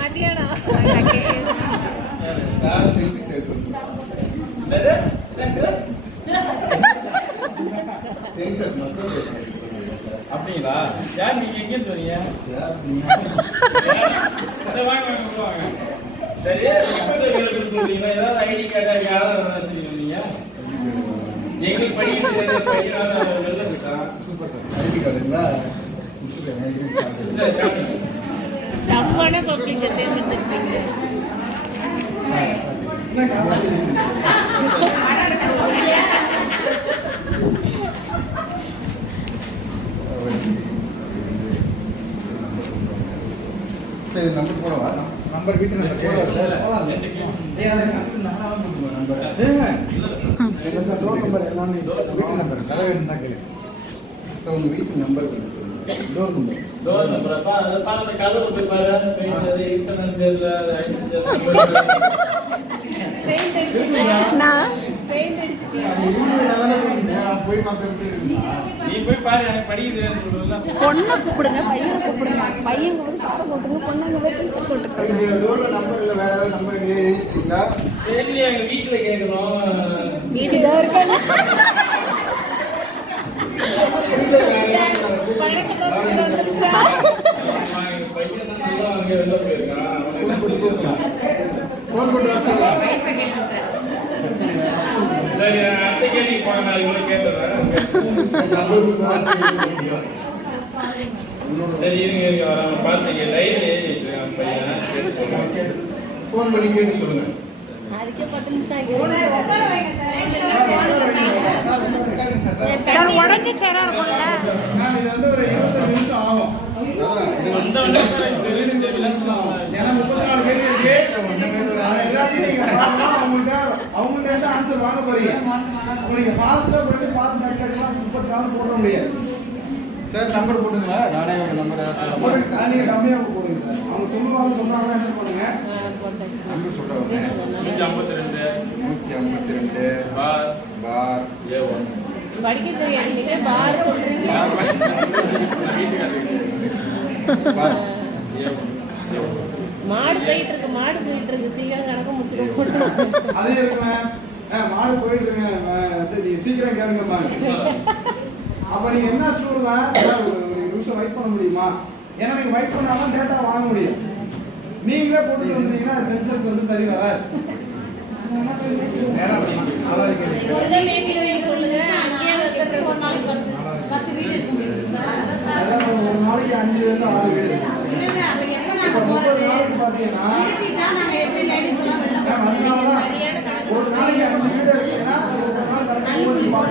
மதியானம் அப்படிங்களா? யார் நீங்க எங்க சொல்றீங்க? சரி, சொல்றீங்க ஏதாவது ஐடி கார்டா யாராவது வச்சிருக்கீங்க? எங்களுக்கு படிக்கிறது பையனால வெளில போயிட்டான். Super sir. ஐடி கார்டுங்களா? டஃப்பான பப்ளிக் தேர்ந்தெடுத்துருக்கீங்க. சரி, நம்பர் போடவா? நம்பர் வீட்டு நம்பர் போடவா? நம்பர் டோர் நம்பர் எல்லாமே வீட்டு நம்பர் தலைவர் தான் கேளு. உங்கள் வீட்டு number door number door number அப்பா அதை பார்த்து கதவு போய் பாரு. போய் பார்த்து நீ போய் பாரு. எனக்கு படிக்கிறேன்னு சொல்லுவா. பொண்ணை கூப்பிடுங்க, பையனை கூப்பிடுங்க. பையங்க வந்து சாரை போட்டுருங்க, பொண்ணுங்க டீச்சர் போட்டுக்கோங்க. டோர்ல நம்பர் இல்லை, வேற ஏதாவது நம்பர் எழுதிங்களா? தெரியலையா? எங்க வீட்டுல கேட்கணும். வீட்டுல இருக்காங்க. சரி, அடுத்த கேள்வி போங்க. நான் இவ்வளவு கேட்டுறேன். சரி, இருங்க பார்த்துங்க. லைன் எழுதி வச்சிருக்கேன் பையன். ஃபோன் பண்ணி கேட்டு சொல்லுங்க. அதுக்கே 10 நிமிஷம் சார் உடஞ்சி சேரா இருக்கும்ல. இது வந்து ஒரு 20 நிமிஷம் ஆகும். ஏன்னா 34 கேள்வி இருக்கு. அவங்கள்ட்ட ஆன்சர் வாங்க போறீங்க. நீங்க ஃபாஸ்டா போட்டு பார்த்து டாக்டர்லாம் 34 போட முடியாது. சார் நம்பர் போட்டுங்களா? நானே ஒரு நம்பர் போடுங்க சார். நீங்க கம்மியா போடுங்க சார். அவங்க சொன்னாங்க என்ன பண்ணுங்க? நம்பர் சொல்றாங்க. 152 பார் A1. படிக்க தெரியாதீங்க, பார் சொல்றீங்க. மாடு போயிட்டு இருக்கு சீக்கிரம் கணக்கு முடிச்சுட்டு போட்டு அதே இருக்குங்க. மாடு போயிட்டு இருக்கு, சீக்கிரம் கேளுங்கம்மா. அப்ப நீங்க என்ன சொல்லலாம்? ஒரு நிமிஷம் வெயிட் பண்ண முடியுமா? ஏன்னா நீங்க வெயிட் பண்ணாதான் டேட்டா வாங்க முடியும். நீங்களே போட்டு வந்தீங்கன்னா சென்சஸ் வந்து சரி வராது. ஒரு நாளைக்கு 5 வீடு 6 வீடு பாத்தீங்கன்னா ஒரு நாளைக்கு 5 வீடு இருக்குன்னா ஒரு நாள்